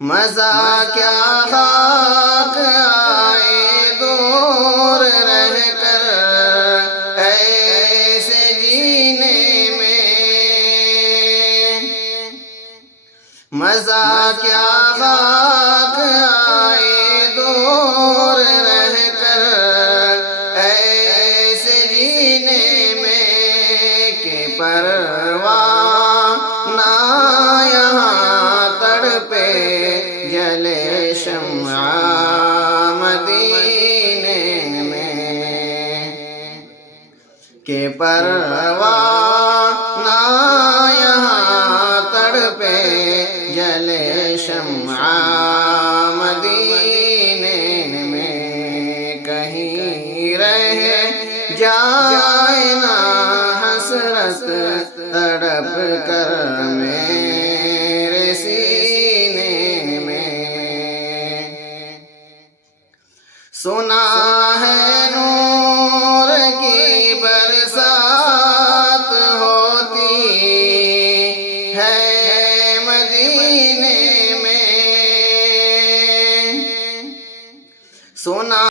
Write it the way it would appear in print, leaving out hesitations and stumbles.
مزہ کیا خاک آئے دور رہ کر ایسے جینے میں، مزہ کیا خاک آئے دور رہ کر ایسے جینے میں، کہ پرواہ نہ یہاں تڑپے جلے شمع مدینے میں، کہ پرواہ نہ یہاں تڑپے جلے شمع مدینے میں، کہیں رہ جائے نہ حسرت تڑپ کر میرے سینے میں۔ سنا ہے نور کی برسات ہوتی ہے مدینے میں، سنا